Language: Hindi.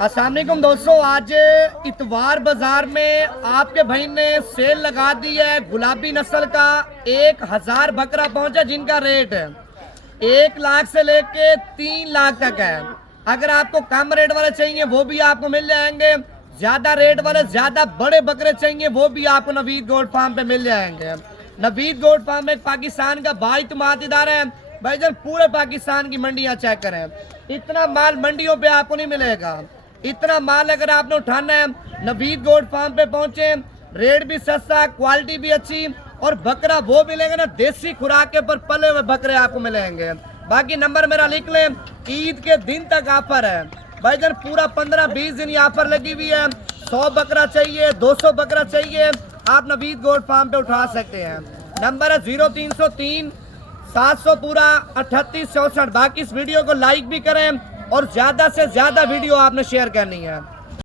अस्सलाम वालेकुम दोस्तों, आज इतवार बाजार में आपके भाई ने सेल लगा दी है। गुलाबी नस्ल का 1000 बकरा पहुंचा जिनका रेट 1 लाख से लेके 3 लाख तक है। अगर आपको कम रेट वाले चाहिए वो भी आपको मिल जाएंगे, ज्यादा रेट वाले ज्यादा बड़े बकरे चाहिए वो भी आपको नवीद गोट फार्म पे मिल जाएंगे। नवीद गोट फार्म एक पाकिस्तान का बाइतमाद इदारा है भाईजान। पूरे पाकिस्तान की मंडियां चेक करें, इतना माल मंडियों पे आपको नहीं मिलेगा। इतना माल अगर आपने उठाना है नवीद गोट फार्म पे पहुंचे, रेट भी सस्ता, क्वालिटी भी अच्छी और बकरा वो मिलेगा ना देसी खुराक के पर पले हुए बकरे आपको मिलेंगे। बाकी नंबर मेरा लिख लें, ईद के दिन तक ऑफर है भाईजान। पूरा 15-20 दिन ऑफर लगी हुई है। 100 बकरा चाहिए, 200 बकरा चाहिए, आप नवीद गोट फार्म पे उठा सकते हैं। नंबर है 0303 700 पूरा 3864। बाकी इस वीडियो को लाइक भी करें और ज्यादा से ज्यादा वीडियो आपने शेयर करनी है।